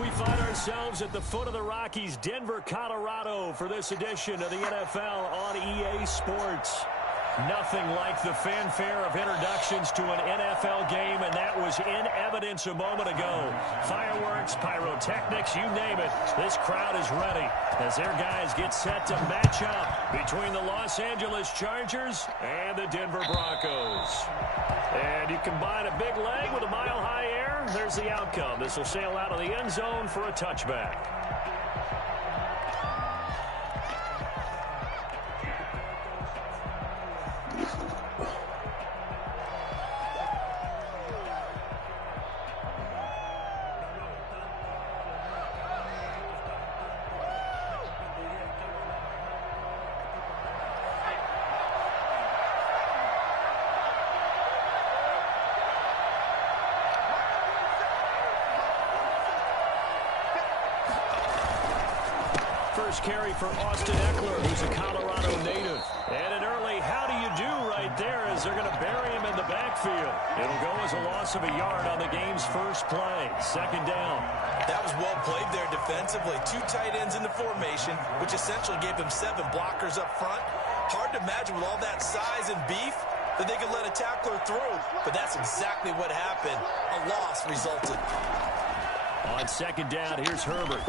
We find ourselves at the foot of the Rockies, Denver, Colorado, for this edition of the NFL on EA Sports. Nothing like the fanfare of introductions to an NFL game, and that was in evidence a moment ago. Fireworks, pyrotechnics, you name it. This crowd is ready as their guys get set to match up between the Los Angeles Chargers and the Denver Broncos. And you combine a big leg with a mile-high air, there's the outcome. This will sail out of the end zone for a touchback. First carry for Austin Eckler, who's a Colorado native. And an early how do you do right there as they're going to bury him in the backfield. It'll go as a loss of a yard on the game's first play. Second down. That was well played there defensively. Two tight ends in the formation, which essentially gave them 7 blockers up front. Hard to imagine with all that size and beef that they could let a tackler through. But that's exactly what happened. A loss resulted. On second down, here's Herbert.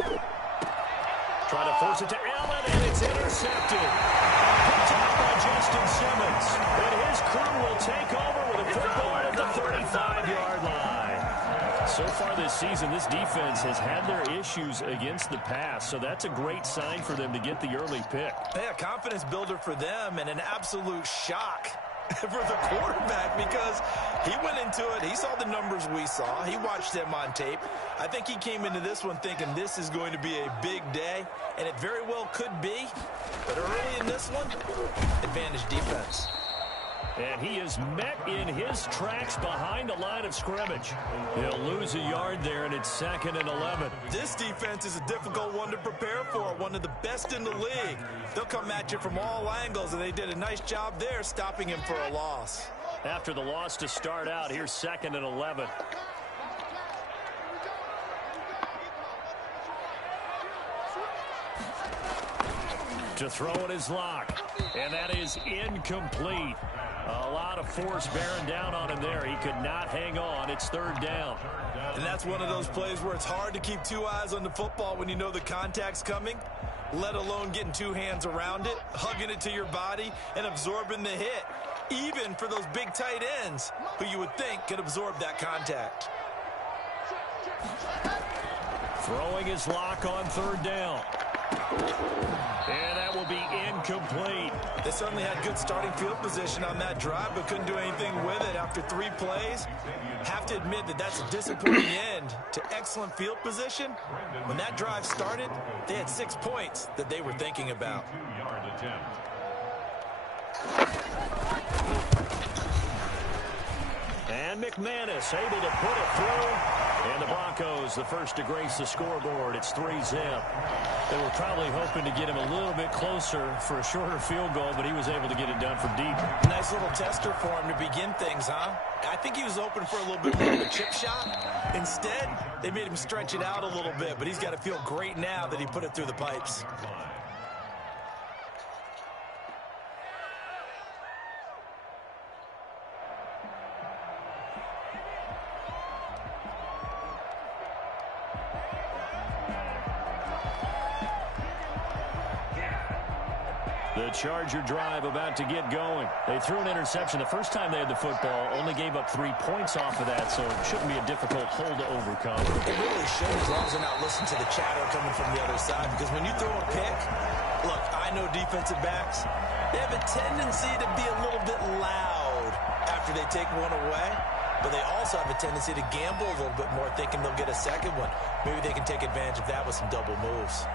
Try to force it to Allen, and it's intercepted. Picked off by Justin Simmons. And his crew will take over with a football at the 35-yard line. So far this season, this defense has had their issues against the pass, so that's a great sign for them to get the early pick. Yeah, confidence builder for them and an absolute shock for the quarterback because he went into it. He saw the numbers we saw. He watched them on tape. I think he came into this one thinking this is going to be a big day, and it very well could be. But early in this one, advantage defense. And he is met in his tracks behind the line of scrimmage. He'll lose a yard there, and it's 2nd and 11. This defense is a difficult one to prepare for, one of the best in the league. They'll come at you from all angles, and they did a nice job there stopping him for a loss. After the loss to start out, here's 2nd and 11. To throw it is Locke, and that is incomplete. A lot of force bearing down on him there. He could not hang on. It's 3rd down. And that's one of those plays where it's hard to keep 2 eyes on the football when you know the contact's coming, let alone getting 2 hands around it, hugging it to your body, and absorbing the hit, even for those big tight ends who you would think could absorb that contact. Throwing his Lock on 3rd down. And that will be incomplete. They certainly had good starting field position on that drive, but couldn't do anything with it after 3 plays. Have to admit that that's a disappointing end to excellent field position. When that drive started, they had 6 points that they were thinking about. And McManus able to put it through. And the Broncos, the first to grace the scoreboard. It's 3-zip. They were probably hoping to get him a little bit closer for a shorter field goal, but he was able to get it done from deep. Nice little tester for him to begin things, huh? I think he was open for a little bit more of a chip shot. Instead, they made him stretch it out a little bit, but he's got to feel great now that he put it through the pipes. The Charger drive about to get going. They threw an interception the first time they had the football, only gave up 3 points off of that, so it shouldn't be a difficult hole to overcome. It really should, as long as they're not listening to the chatter coming from the other side, because when you throw a pick, look, I know defensive backs, they have a tendency to be a little bit loud after they take one away, but they also have a tendency to gamble a little bit more, thinking they'll get a second one. Maybe they can take advantage of that with some double moves.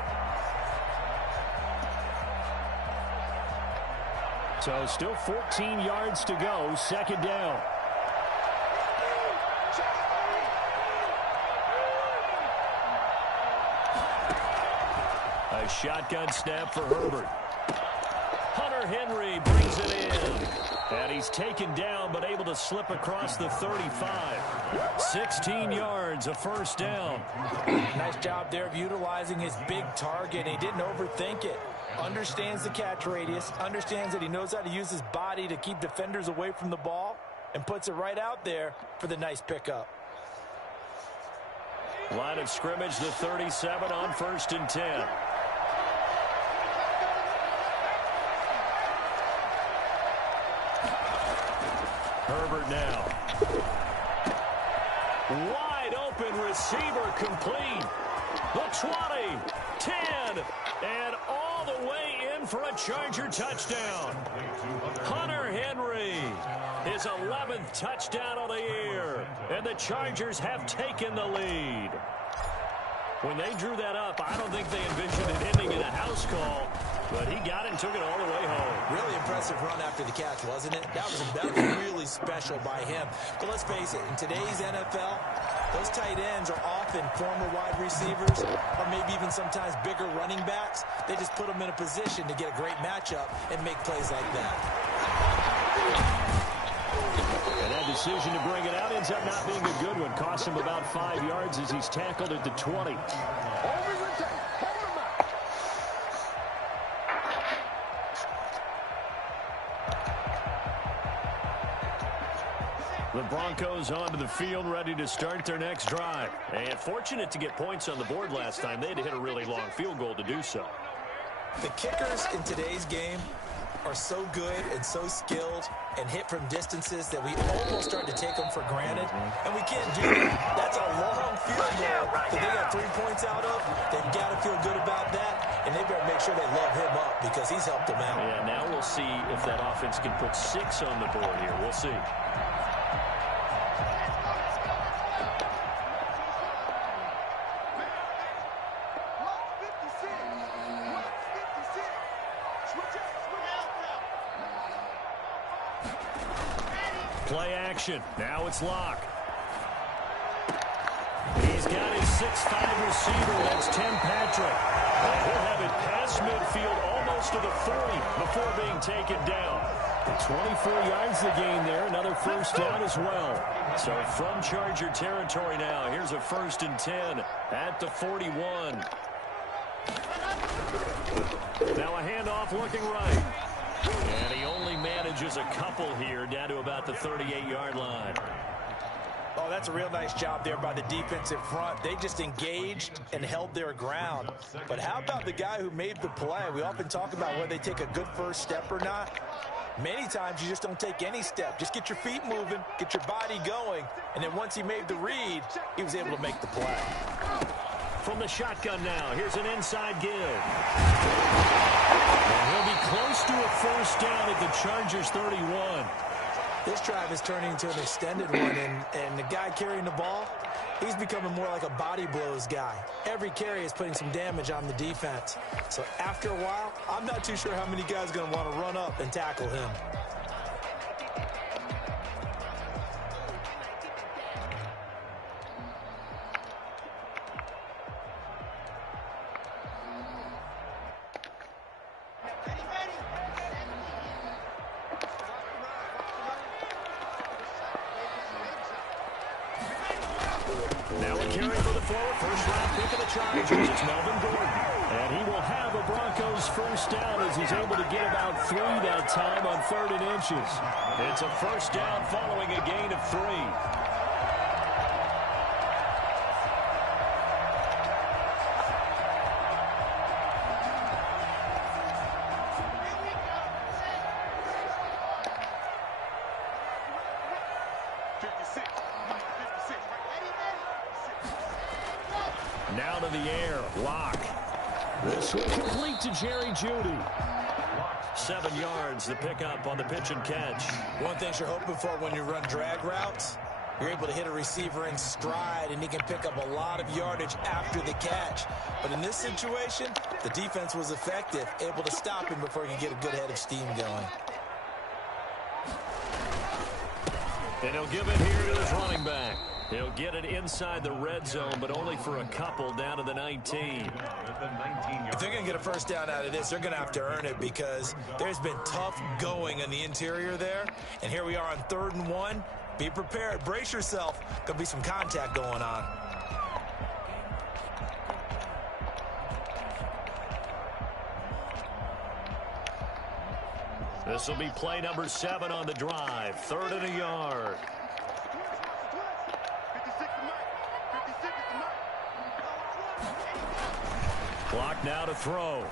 So still 14 yards to go, 2nd down. A shotgun snap for Herbert. Hunter Henry brings it in. And he's taken down, but able to slip across the 35. 16 yards, a first down. Nice job there of utilizing his big target. He didn't overthink it. Understands the catch radius. Understands that he knows how to use his body to keep defenders away from the ball. And puts it right out there for the nice pickup. Line of scrimmage, the 37 on 1st and 10. Herbert now. Wide open receiver complete. The 20, 10, and all the way in for a Charger touchdown. Hunter Henry, his 11th touchdown of the year. And the Chargers have taken the lead. When they drew that up, I don't think they envisioned it ending in a house call, but he got it and took it all the way home. Really impressive run after the catch, wasn't it? That was really special by him. But let's face it, in today's NFL, those tight ends are often former wide receivers or maybe even sometimes bigger running backs. They just put them in a position to get a great matchup and make plays like that. And that decision to bring it out ends up not being a good one. Cost him about 5 yards as he's tackled at the 20. The Broncos onto the field, ready to start their next drive. And fortunate to get points on the board last time. They had to hit a really long field goal to do so. The kickers in today's game are so good and so skilled and hit from distances that we almost start to take them for granted. And we can't do that. That's a long field goal that they got 3 points out of. They've got to feel good about that. And they better make sure they love him up because he's helped them out. Yeah, now we'll see if that offense can put 6 on the board here. We'll see. Play action. Now it's Locke. He's got his 6'5" receiver. That's Tim Patrick. And he'll have it past midfield almost to the 40 before being taken down. 24 yards the gain there. Another first down as well. So from Charger territory now, here's a 1st and 10 at the 41. Now a handoff looking right. And he only manages a couple here down to about the 38-yard line. Oh, that's a real nice job there by the defensive front. They just engaged and held their ground. But how about the guy who made the play? We often talk about whether they take a good first step or not. Many times you just don't take any step. Just get your feet moving, get your body going. And then once he made the read, he was able to make the play. From the shotgun now, here's an inside give. And he'll be close to a first down at the Chargers 31. This drive is turning into an extended one, and the guy carrying the ball, he's becoming more like a body blows guy. Every carry is putting some damage on the defense. So after a while, I'm not too sure how many guys are going to want to run up and tackle him. It's Melvin Gordon. And he will have a Broncos first down as he's able to get about 3 that time on 3rd and inches. It's a first down following a gain of 3. Now to the air, Locke. This will complete to Jerry Jeudy. 7 yards, the pickup on the pitch and catch. One thing you're hoping for when you run drag routes, you're able to hit a receiver in stride, and he can pick up a lot of yardage after the catch. But in this situation, the defense was effective, able to stop him before he could get a good head of steam going. And he'll give it here to his running back. He'll get it inside the red zone, but only for a couple down to the 19. If they're going to get a first down out of this, they're going to have to earn it because there's been tough going in the interior there. And here we are on 3rd and 1. Be prepared. Brace yourself. Could be some contact going on. This will be play number 7 on the drive. 3rd and a yard. Clock now to throw.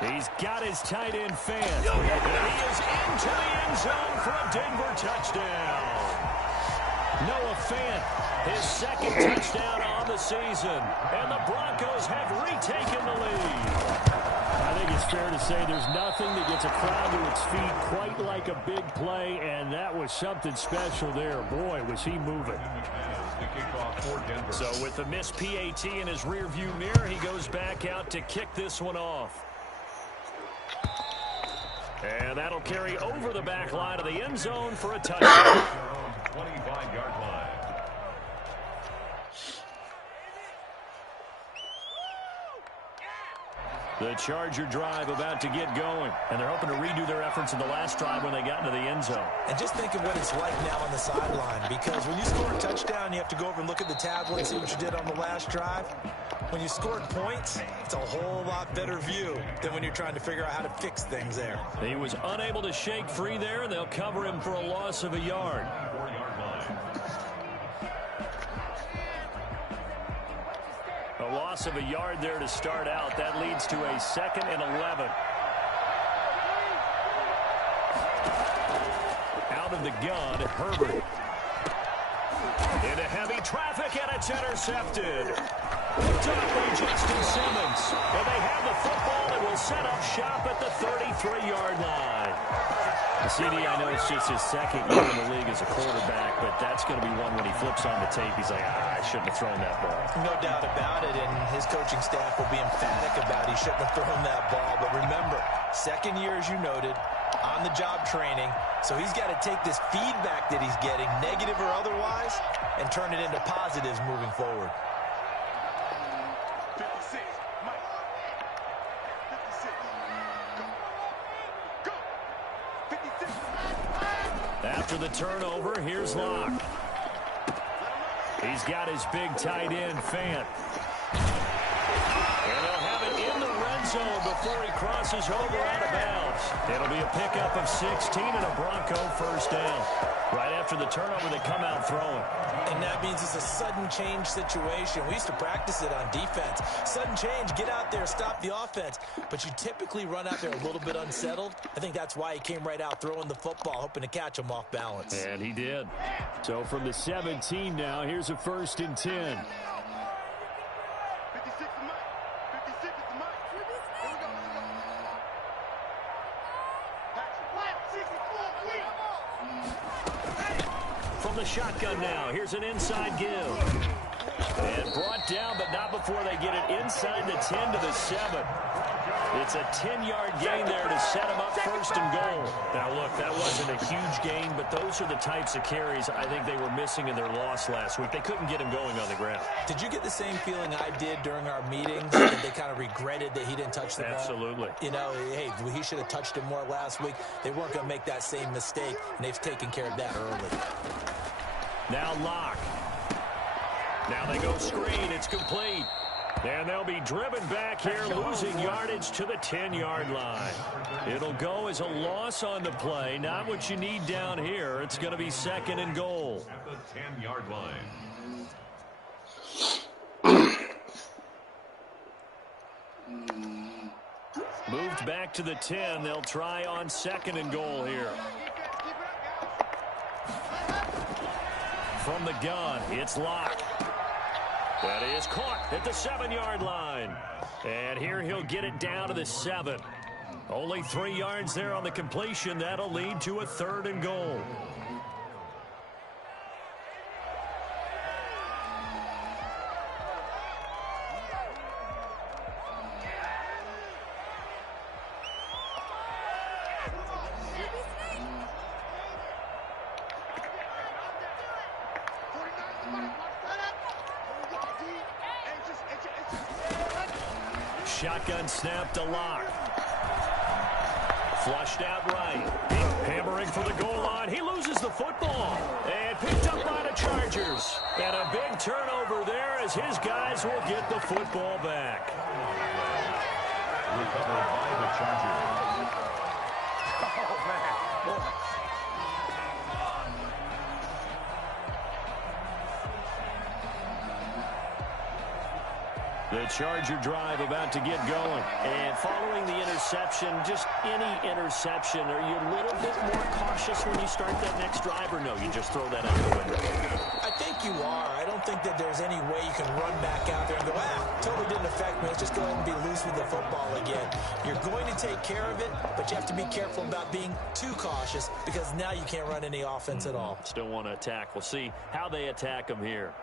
He's got his tight end fan. And he is into the end zone for a Denver touchdown. Noah Fant, his 2nd touchdown on the season. And the Broncos have retaken the lead. I think it's fair to say there's nothing that gets a crowd to its feet quite like a big play, and that was something special there. Boy, was he moving. So with the missed PAT in his rearview mirror, he goes back out to kick this one off. And that'll carry over the back line of the end zone for a touchdown. 25-yard line. The Charger drive about to get going, and they're hoping to redo their efforts in the last drive when they got into the end zone. And just think of what it's like now on the sideline, because when you score a touchdown, you have to go over and look at the tablet and see what you did on the last drive. When you scored points, it's a whole lot better view than when you're trying to figure out how to fix things there. He was unable to shake free there, and they'll cover him for a loss of a yard. A loss of a yard there to start out. That leads to a 2nd and 11. Out of the gun, Herbert. Into heavy traffic, and it's intercepted. Darkly Justin Simmons. And they have the football and will set up shop at the 33-yard line. CD, I know it's just his 2nd year in the league as a quarterback, but that's going to be one when he flips on the tape. He's like, I shouldn't have thrown that ball. No doubt about it, and his coaching staff will be emphatic about he shouldn't have thrown that ball. But remember, 2nd year, as you noted, on-the-job training, so he's got to take this feedback that he's getting, negative or otherwise, and turn it into positives moving forward. After the turnover, here's Locke. He's got his big tight end, Fant. And they'll have it in the red zone before he crosses over out of bounds. It'll be a pickup of 16 and a Bronco first down. Right after the turnover, they come out throwing. And that means it's a sudden change situation. We used to practice it on defense. Sudden change, get out there, stop the offense. But you typically run out there a little bit unsettled. I think that's why he came right out throwing the football, hoping to catch him off balance. And he did. So from the 17 now, here's a 1st and 10. From the shotgun now, here's an inside give. And brought down, but not before they get it inside the 10 to the 7. It's a 10-yard gain there to set him up 1st and goal. Now, look, that wasn't a huge gain, but those are the types of carries I think they were missing in their loss last week. They couldn't get him going on the ground. Did you get the same feeling I did during our meetings that they kind of regretted that he didn't touch the ball? Absolutely. You know, hey, he should have touched it more last week. They weren't going to make that same mistake, and they've taken care of that early. Now Locke. Now they go screen. It's complete. And they'll be driven back here, losing yardage to the 10-yard line. It'll go as a loss on the play. Not what you need down here. It's going to be 2nd and goal. At the 10-yard line. Moved back to the 10. They'll try on 2nd and goal here. From the gun, it's Locke. That is caught at the 7-yard line. And here he'll get it down to the 7. Only 3 yards there on the completion. That'll lead to a 3rd and goal. Shotgun snap to Lock. Flushed out right. Hammering for the goal line. He loses the football. And picked up by the Chargers. And a big turnover there as his guys will get the football back. Recovered by the Chargers. Oh, man. The Charger drive about to get going. And following the interception, just any interception, are you a little bit more cautious when you start that next drive, or no, you just throw that out the window? I think you are. I don't think that there's any way you can run back out there and go, totally didn't affect me. Let's just go ahead and be loose with the football again. You're going to take care of it, but you have to be careful about being too cautious because now you can't run any offense at all. Still want to attack. We'll see how they attack them here.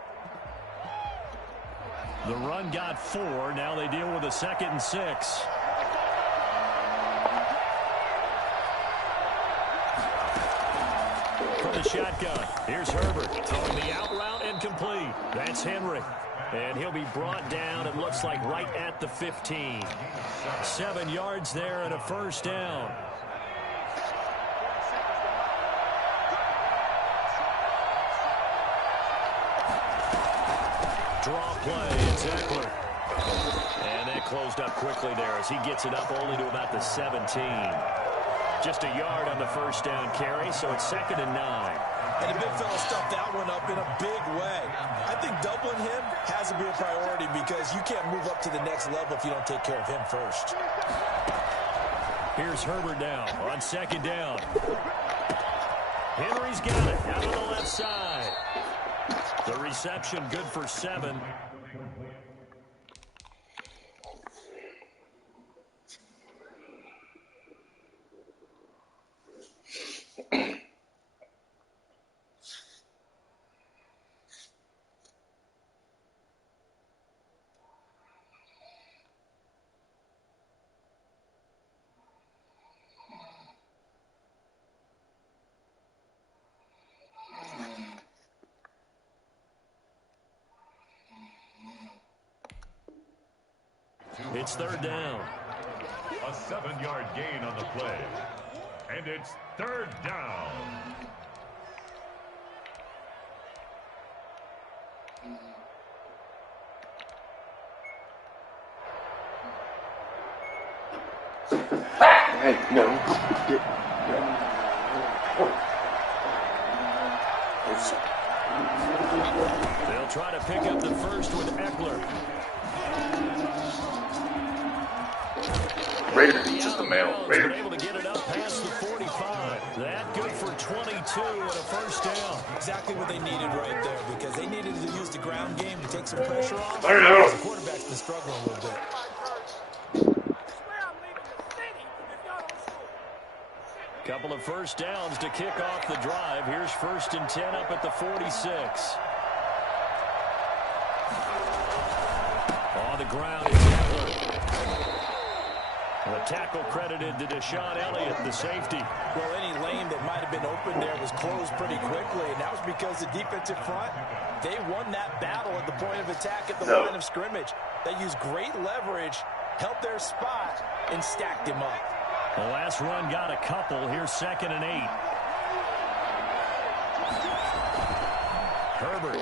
The run got 4. Now they deal with a 2nd and 6. From the shotgun, here's Herbert. Throwing the out route and complete. That's Henry. And he'll be brought down, it looks like, right at the 15. 7 yards there and a first down. Draw play, it's Eckler. And that closed up quickly there as he gets it up only to about the 17. Just a yard on the first down carry, so it's 2nd and 9. And the big fella stuffed that one up in a big way. I think doubling him has to be a priority because you can't move up to the next level if you don't take care of him first. Here's Herbert now on 2nd down. Henry's got it out on the left side. The reception good for 7. It's 3rd down. A 7-yard gain on the play. And it's 3rd down. Hey, no. They'll try to pick up the first with Eckler. Raiders, just a male. Raiders. Able to get it up past the 45. That good for 22 and a first down. Exactly what they needed right there because they needed to use the ground game to take some pressure off. I know. The quarterback's been struggling a little bit. Couple of first downs to kick off the drive. Here's 1st and 10 up at the 46. On the ground, it's Eckler. The tackle credited to Deshaun Elliott, the safety. Well, any lane that might have been open there was closed pretty quickly, and that was because the defensive front, they won that battle at the point of attack at the line of scrimmage. They used great leverage, held their spot, and stacked him up. The last run got a couple. Here's 2nd and 8. Herbert.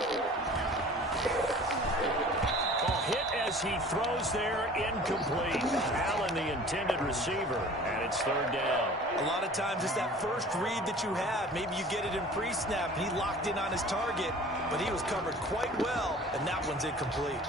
Hit as he throws there, incomplete. Allen, the intended receiver, and it's 3rd down. A lot of times it's that first read that you have. Maybe you get it in pre-snap. He locked in on his target, but he was covered quite well, and that one's incomplete.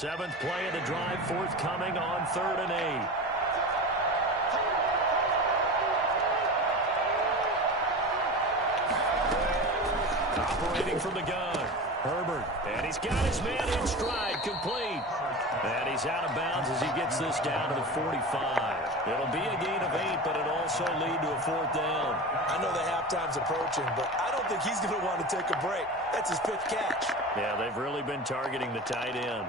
Seventh play of the drive forthcoming on 3rd and 8. Operating from the gun, Herbert. And he's got his man in stride, complete. And he's out of bounds as he gets this down to the 45. It'll be a gain of 8, but it'll also lead to a 4th down. I know the halftime's approaching, but I don't think he's going to want to take a break. That's his 5th catch. Yeah, they've really been targeting the tight end.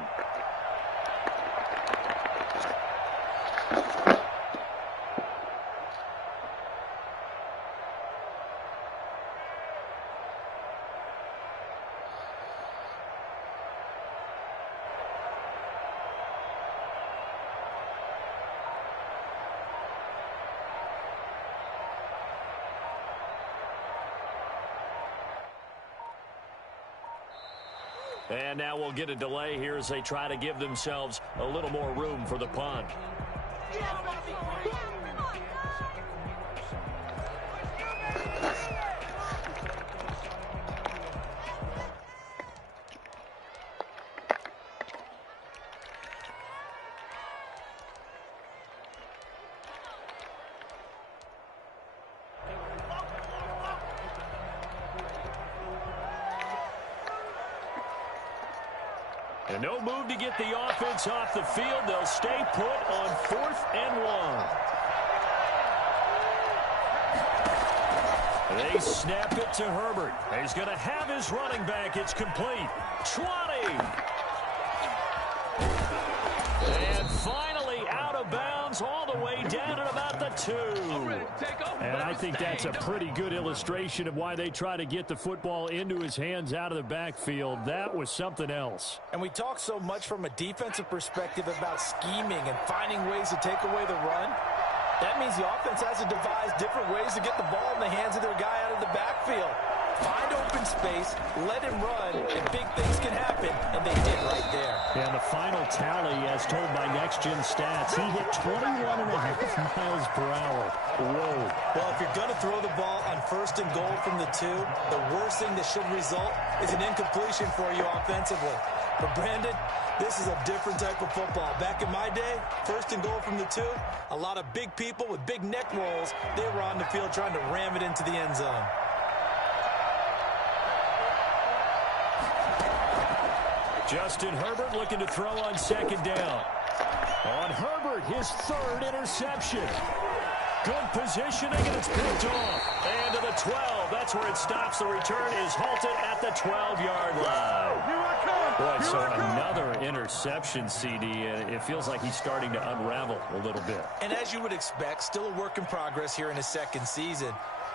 And now we'll get a delay here as they try to give themselves a little more room for the punt. And no move to get the offense off the field. They'll stay put on 4th and 1. They snap it to Herbert. He's going to have his running back. It's complete. 20. And finally out of bounds all the way down at about the 2. And I think that's a pretty good illustration of why they try to get the football into his hands out of the backfield. That was something else. And we talk so much from a defensive perspective about scheming and finding ways to take away the run. That means the offense has to devise different ways to get the ball in the hands of their guy out of the backfield. Find open space, let him run, and big things can happen, and they did right there. And the final tally, as told by Next Gen Stats, he hit 21.5 miles per hour. Whoa. Well, if you're going to throw the ball on 1st and goal from the 2, the worst thing that should result is an incompletion for you offensively. But, Brandon, this is a different type of football. Back in my day, 1st and goal from the 2, a lot of big people with big neck rolls, they were on the field trying to ram it into the end zone. Justin Herbert looking to throw on 2nd down. On Herbert, his 3rd interception. Good positioning, and it's picked off. And to the 12. That's where it stops. The return is halted at the 12-yard line. Boy, so another interception, CD. It feels like he's starting to unravel a little bit. And as you would expect, still a work in progress here in his 2nd season.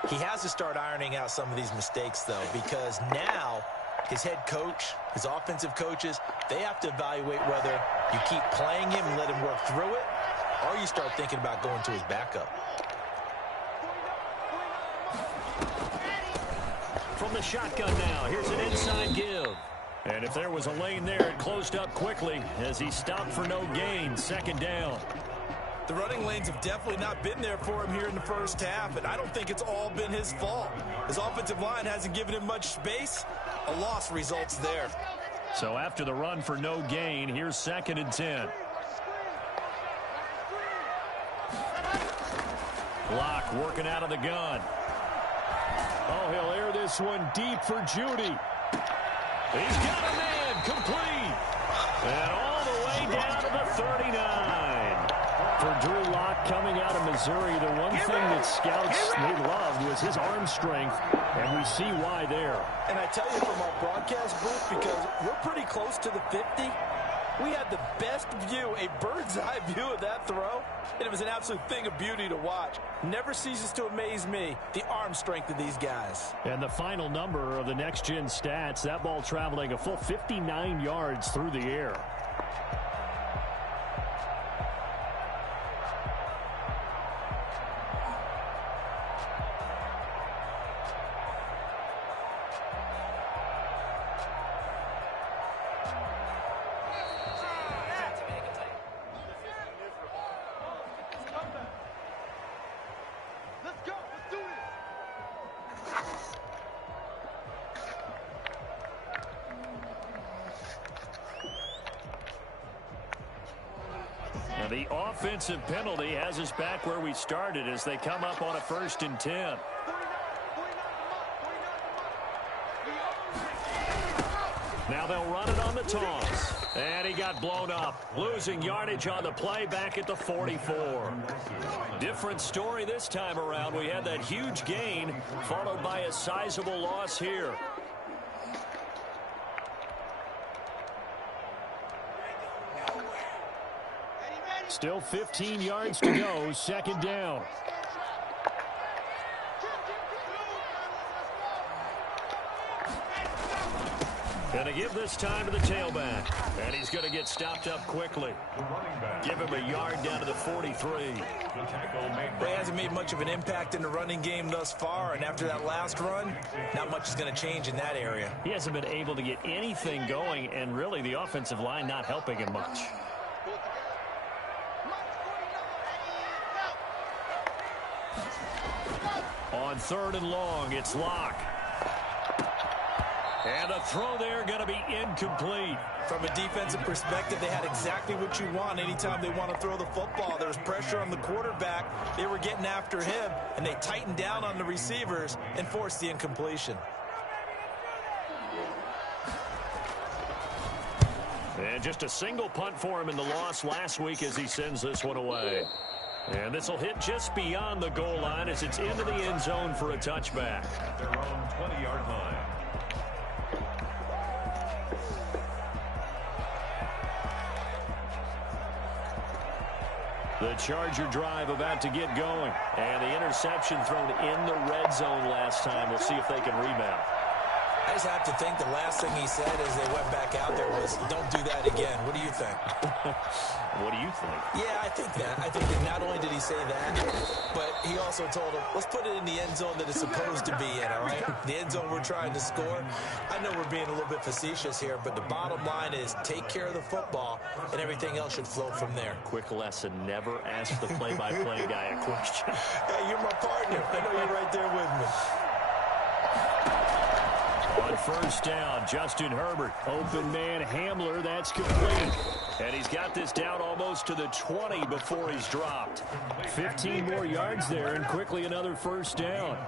He has to start ironing out some of these mistakes, though, because now his head coach, his offensive coaches, they have to evaluate whether you keep playing him and let him work through it, or you start thinking about going to his backup. From the shotgun now, here's an inside give. And if there was a lane there, it closed up quickly as he stopped for no gain. 2nd down. The running lanes have definitely not been there for him here in the 1st half, and I don't think it's all been his fault. His offensive line hasn't given him much space. A loss results there. So after the run for no gain, here's 2nd and 10. Block working out of the gun. Oh, he'll air this one deep for Judy. He's got a man, complete. And all the way down to the 39. For Drew Lock coming out of Missouri, the one thing that scouts they loved was his arm strength, and we see why there. And I tell you, from our broadcast booth, because we're pretty close to the 50, we had the best view, a bird's eye view of that throw, and it was an absolute thing of beauty to watch. Never ceases to amaze me, the arm strength of these guys. And the final number of the Next Gen Stats, that ball traveling a full 59 yards through the air. And the offensive penalty has us back where we started as they come up on a 1st and 10. Now they'll run it on the toss. And he got blown up. Losing yardage on the play back at the 44. Different story this time around. We had that huge gain followed by a sizable loss here. Still 15 yards to go. 2nd down. Going to give this time to the tailback. And he's going to get stopped up quickly. Give him a yard down to the 43. He hasn't made much of an impact in the running game thus far, and after that last run, not much is going to change in that area. He hasn't been able to get anything going, and really the offensive line not helping him much. On 3rd and long, it's Locke. And a throw there going to be incomplete. From a defensive perspective, they had exactly what you want anytime they want to throw the football. There was pressure on the quarterback. They were getting after him, and they tightened down on the receivers and forced the incompletion. And just a single punt for him in the loss last week as he sends this one away. And this will hit just beyond the goal line as it's into the end zone for a touchback. At their own 20-yard line. The Charger drive about to get going. And the interception thrown in the red zone last time. We'll see if they can rebound. I just have to think the last thing he said as they went back out there was, don't do that again. What do you think? What do you think? Yeah, I think that. I think that not only did he say that, but he also told him, let's put it in the end zone that it's supposed to be in, all right? The end zone we're trying to score. I know we're being a little bit facetious here, but the bottom line is take care of the football, and everything else should flow from there. Quick lesson, never ask the play-by-play guy a question. Hey, you're my partner. I know you're right there with me. On 1st down, Justin Herbert. Open man Hamler, that's complete. And he's got this down almost to the 20 before he's dropped. 15 more yards there and quickly another 1st down.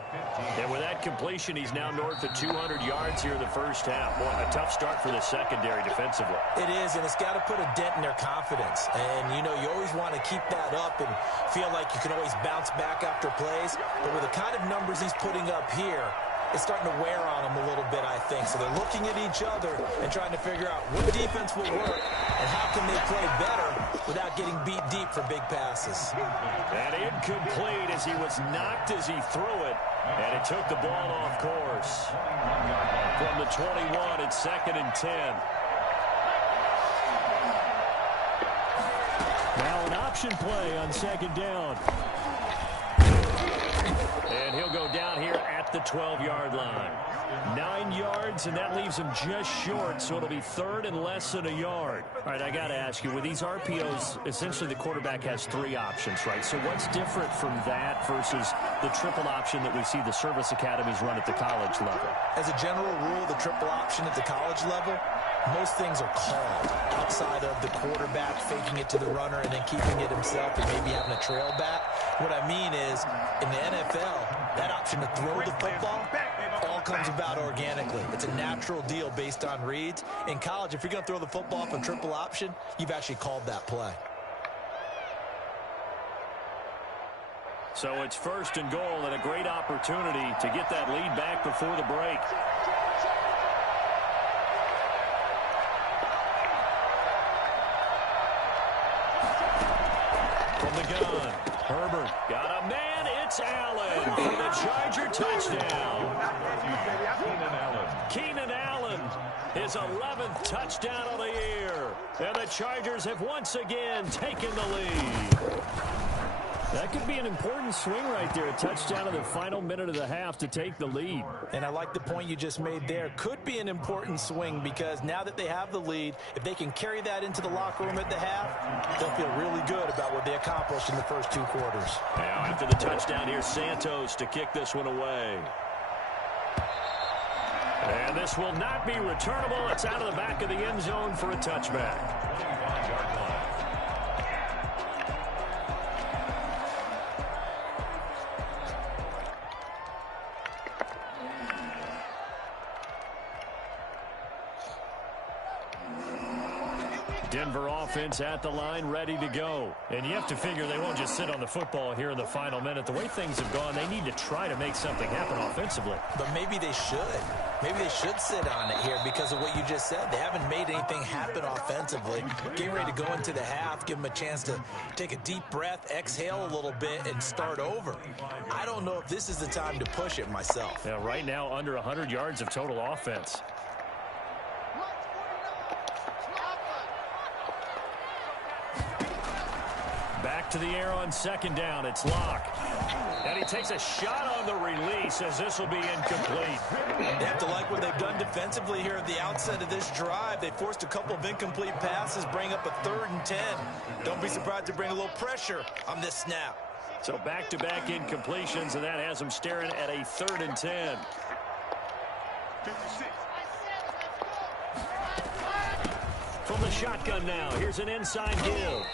And with that completion, he's now north of 200 yards here in the 1st half. Boy, a tough start for the secondary defensively. It is, and it's got to put a dent in their confidence. And, you know, you always want to keep that up and feel like you can always bounce back after plays. But with the kind of numbers he's putting up here, it's starting to wear on them a little bit, I think. So they're looking at each other and trying to figure out what defense will work and how can they play better without getting beat deep for big passes. And incomplete as he was knocked as he threw it. And it took the ball off course. From the 21, it's 2nd and 10. Now an option play on 2nd down. And he'll go down here at the 12-yard line. 9 yards, and that leaves him just short, so it'll be 3rd and less than a yard. All right, I got to ask you, with these RPOs, essentially the quarterback has 3 options, right? So what's different from that versus the triple option that we see the service academies run at the college level? As a general rule, the triple option at the college level, most things are called outside of the quarterback faking it to the runner and then keeping it himself and maybe having a trail back. What I mean is, in the NFL, that option to throw the football all comes about organically. It's a natural deal based on reads. In college, if you're going to throw the football from triple option, you've actually called that play. So it's 1st and goal and a great opportunity to get that lead back before the break. From the gun, Herbert got a man. It's Allen for the Charger touchdown. Keenan Allen, his 11th touchdown of the year. And the Chargers have once again taken the lead. That could be an important swing right there. A touchdown in the final minute of the half to take the lead. And I like the point you just made there. Could be an important swing because now that they have the lead, if they can carry that into the locker room at the half, they'll feel really good about what they accomplished in the first 2 quarters. Now after the touchdown, here's Santos to kick this one away. And this will not be returnable. It's out of the back of the end zone for a touchback. Denver offense at the line, ready to go. And you have to figure they won't just sit on the football here in the final minute. The way things have gone, they need to try to make something happen offensively. But maybe they should. Maybe they should sit on it here because of what you just said. They haven't made anything happen offensively. Getting ready to go into the half, give them a chance to take a deep breath, exhale a little bit, and start over. I don't know if this is the time to push it myself. Yeah, right now, under 100 yards of total offense. Back to the air on second down. It's Locke. And he takes a shot on the release as this will be incomplete. They have to like what they've done defensively here at the outset of this drive. They forced a couple of incomplete passes, bring up a 3rd and 10. Don't be surprised to bring a little pressure on this snap. So back-to-back incompletions, and that has them staring at a 3rd and 10. From the shotgun now, here's an inside give.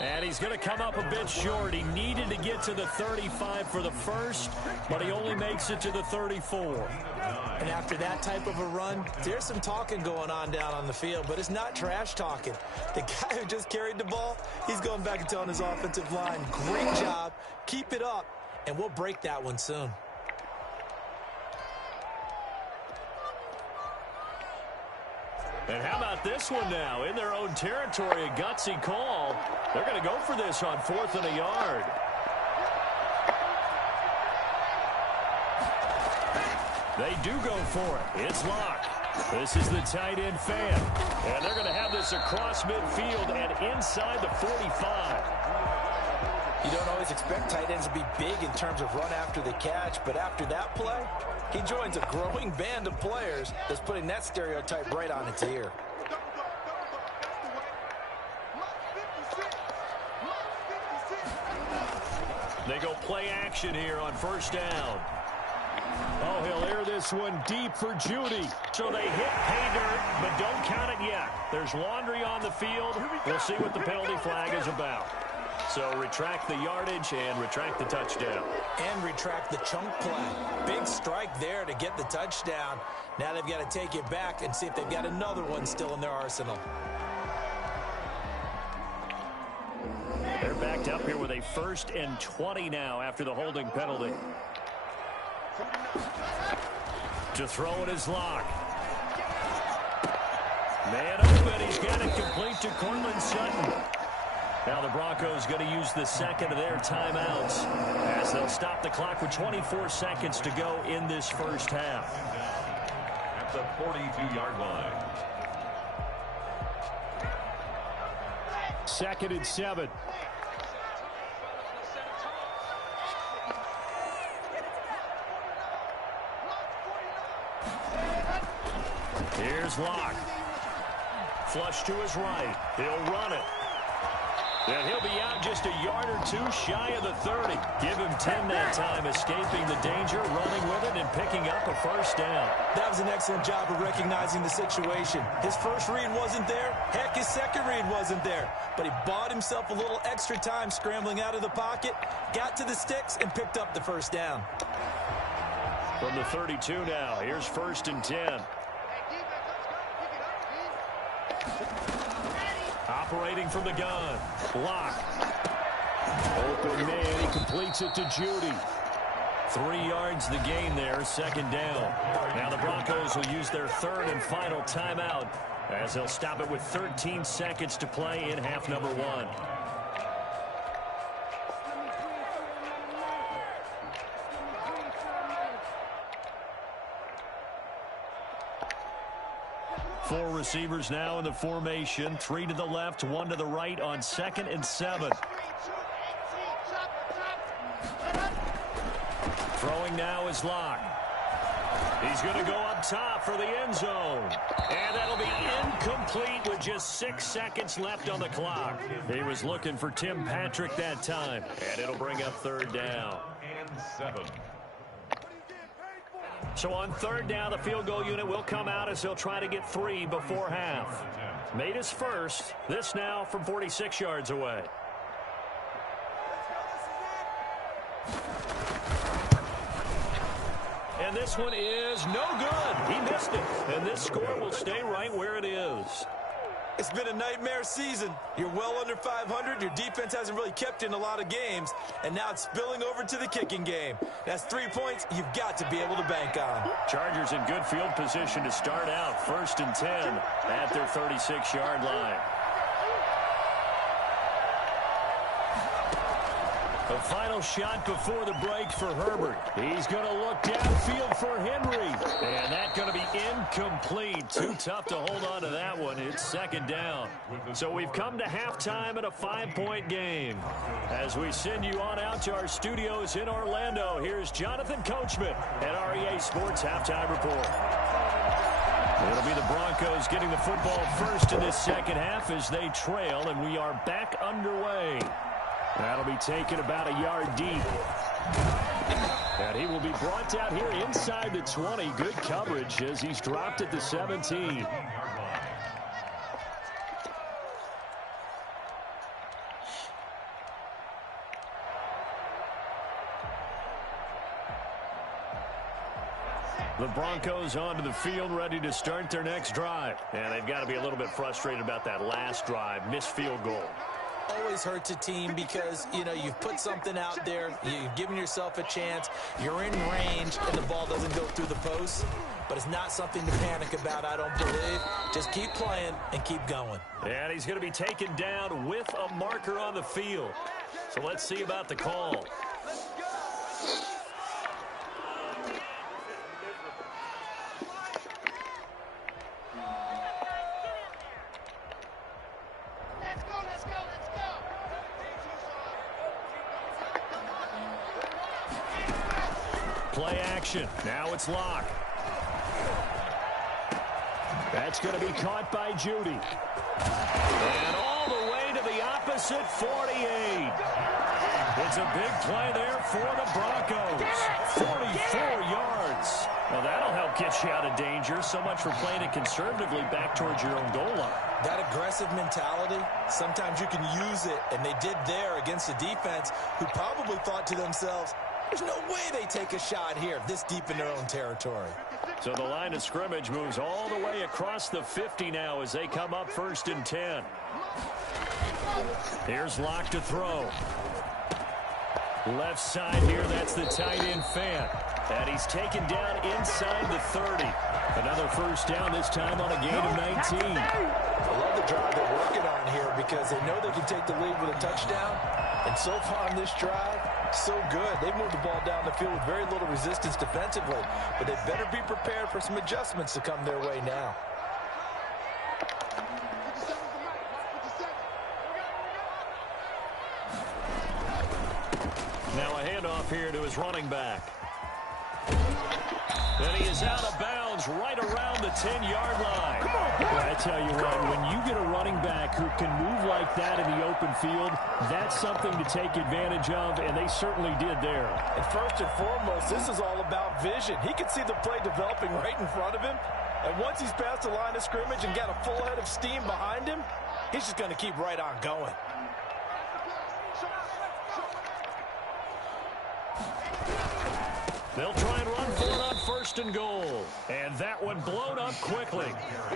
And he's going to come up a bit short. He needed to get to the 35 for the first, but he only makes it to the 34. And after that type of a run, there's some talking going on down on the field, but it's not trash talking. The guy who just carried the ball, he's going back and telling his offensive line, great job, keep it up, and we'll break that one soon. And how about this one now? In their own territory, a gutsy call. They're going to go for this on 4th and a yard. They do go for it. It's Locke. This is the tight end fan. And they're going to have this across midfield and inside the 45. You don't always expect tight ends to be big in terms of run after the catch, but after that play, he joins a growing band of players that's putting that stereotype right on its ear. They go play action here on 1st down. Oh, he'll air this one deep for Judy. So they hit pay dirt, but don't count it yet. There's laundry on the field. We'll see what the penalty flag is about. So retract the yardage and retract the touchdown. And retract the chunk play. Big strike there to get the touchdown. Now they've got to take it back and see if they've got another one still in their arsenal. They're backed up here with a 1st and 20 now after the holding penalty. To throw it is Locke. Man open, he's got it complete to Cortland Sutton. Now the Broncos going to use the second of their timeouts as they'll stop the clock with 24 seconds to go in this first half. At the 42-yard line. 2nd and 7. Here's Locke. Flush to his right. He'll run it. And he'll be out just a yard or two shy of the 30. Give him 10 that time, escaping the danger, running with it, and picking up a 1st down. That was an excellent job of recognizing the situation. His first read wasn't there. Heck, his second read wasn't there. But he bought himself a little extra time scrambling out of the pocket, got to the sticks, and picked up the 1st down. From the 32 now, here's 1st and 10. Operating from the gun. Locke. Open man. He completes it to Judy. 3 yards the gain there. 2nd down. Now the Broncos will use their 3rd and final timeout as they'll stop it with 13 seconds to play in half number 1. Four receivers now in the formation. 3 to the left, 1 to the right on 2nd and 7. Throwing now is Locke. He's going to go up top for the end zone. And that'll be incomplete with just 6 seconds left on the clock. He was looking for Tim Patrick that time. And it'll bring up 3rd down. And 7. So on 3rd down, the field goal unit will come out as they'll try to get 3 before half. Made his first. This now from 46 yards away. And this one is no good. He missed it. And this score will stay right where it is. It's been a nightmare season. You're well under 500. Your defense hasn't really kept you in a lot of games. And now it's spilling over to the kicking game. That's 3 points you've got to be able to bank on. Chargers in good field position to start out. 1st and 10 at their 36-yard line. The final shot before the break for Herbert. He's going to look downfield for Henry. And that's going to be incomplete. Too tough to hold on to that one. It's 2nd down. So we've come to halftime in a 5-point game. As we send you on out to our studios in Orlando, here's Jonathan Coachman at REA Sports Halftime Report. It'll be the Broncos getting the football first in this second half as they trail, and we are back underway. That'll be taken about a yard deep. And he will be brought down here inside the 20. Good coverage as he's dropped at the 17. The Broncos onto the field, ready to start their next drive. And they've got to be a little bit frustrated about that last drive, missed field goal. Always hurts a team because, you know, you've put something out there, you've given yourself a chance, you're in range, and the ball doesn't go through the post. But it's not something to panic about, I don't believe. Just keep playing and keep going. And he's going to be taken down with a marker on the field. So let's see about the call. Play action. Now it's Locke. That's going to be caught by Judy. And all the way to the opposite 48. It's a big play there for the Broncos. 44 yards. Well, that'll help get you out of danger. So much for playing it conservatively back towards your own goal line. That aggressive mentality, sometimes you can use it, and they did there against a defense who probably thought to themselves, there's no way they take a shot here this deep in their own territory. So the line of scrimmage moves all the way across the 50 now as they come up 1st and 10. Here's Locke to throw. Left side here, that's the tight end Fant. And he's taken down inside the 30. Another 1st down, this time on a gain of 19. I love the drive they're working on here because they know they can take the lead with a touchdown. And so far on this drive, so good. They've moved the ball down the field with very little resistance defensively. But they better be prepared for some adjustments to come their way now. Now a handoff here to his running back. And he is out of bounds right around the 10-yard line. Well, I tell you what, when you get a running back who can move like that in the open field, that's something to take advantage of, and they certainly did there. And first and foremost, this is all about vision. He can see the play developing right in front of him. And once he's past the line of scrimmage and got a full head of steam behind him, he's just going to keep right on going. They'll try and run for it on 1st and goal. And that one blown up quickly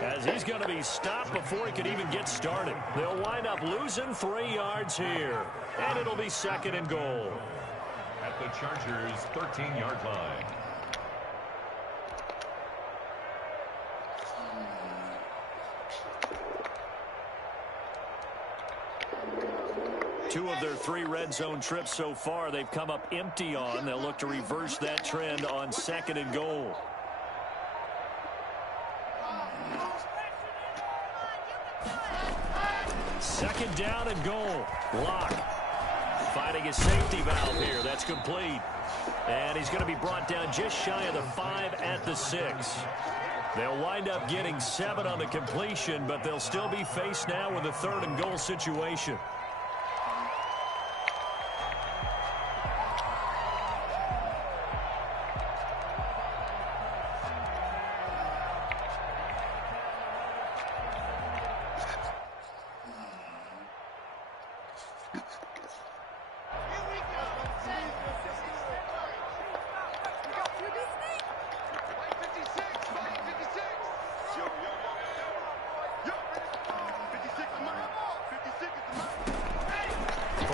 as he's going to be stopped before he could even get started. They'll wind up losing 3 yards here. And it'll be 2nd and goal. At the Chargers' 13-yard line. Two of their 3 red zone trips so far, they've come up empty on. They'll look to reverse that trend on 2nd and goal. Second down and goal. Locke finding a safety valve here. That's complete. And he's going to be brought down just shy of the 5 at the 6. They'll wind up getting 7 on the completion, but they'll still be faced now with a 3rd and goal situation.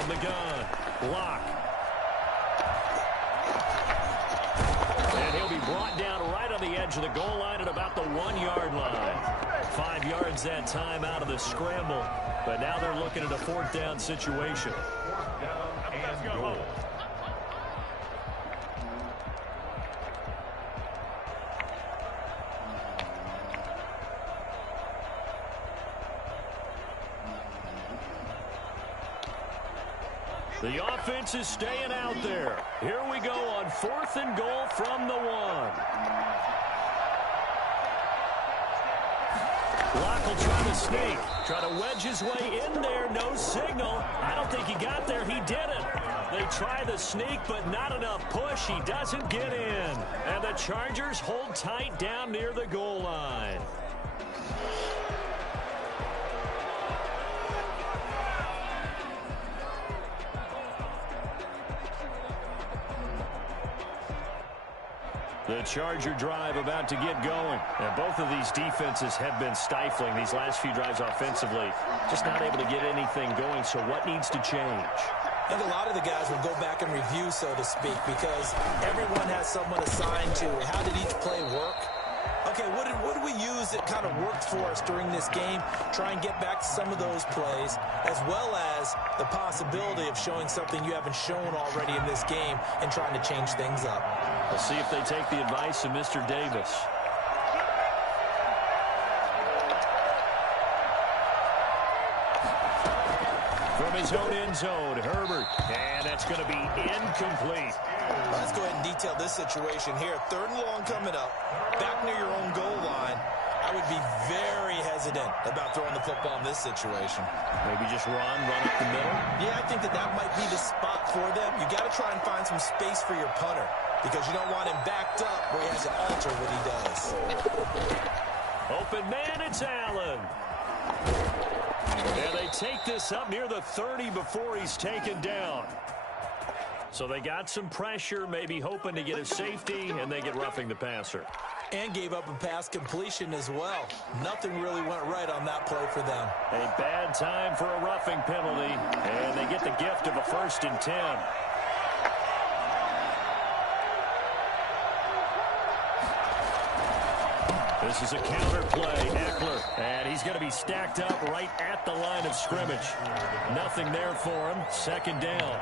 From the gun, Locke. And he'll be brought down right on the edge of the goal line at about the 1-yard line. 5 yards that time out of the scramble. But now they're looking at a 4th down situation. 4th down and goal. The offense is staying out there. Here we go on 4th and goal from the 1. Locke will try to sneak. Try to wedge his way in there. No signal. I don't think he got there. He didn't. They try the sneak, but not enough push. He doesn't get in. And the Chargers hold tight down near the goal line. The Charger drive about to get going. And both of these defenses have been stifling these last few drives offensively. Just not able to get anything going, so what needs to change? I think a lot of the guys will go back and review, so to speak, because everyone has someone assigned to how did each play work. Okay, what did we use that kind of worked for us during this game? Try and get back to some of those plays, as well as the possibility of showing something you haven't shown already in this game and trying to change things up. We'll see if they take the advice of Mr. Davis. From his own end zone, Herbert. And that's going to be incomplete. Let's go ahead and detail this situation here. 3rd and long coming up. Back near your own goal line. I would be very hesitant about throwing the football in this situation. Maybe just run up the middle. Yeah, I think that might be the spot for them. You got to try and find some space for your punter because you don't want him backed up where he has to alter what he does. Open man, it's Allen. And they take this up near the 30 before he's taken down. So they got some pressure, maybe hoping to get a safety, and they get roughing the passer. And gave up a pass completion as well. Nothing really went right on that play for them. A bad time for a roughing penalty, and they get the gift of a 1st and 10. This is a counter play, Eckler, and he's going to be stacked up right at the line of scrimmage. Nothing there for him. 2nd down.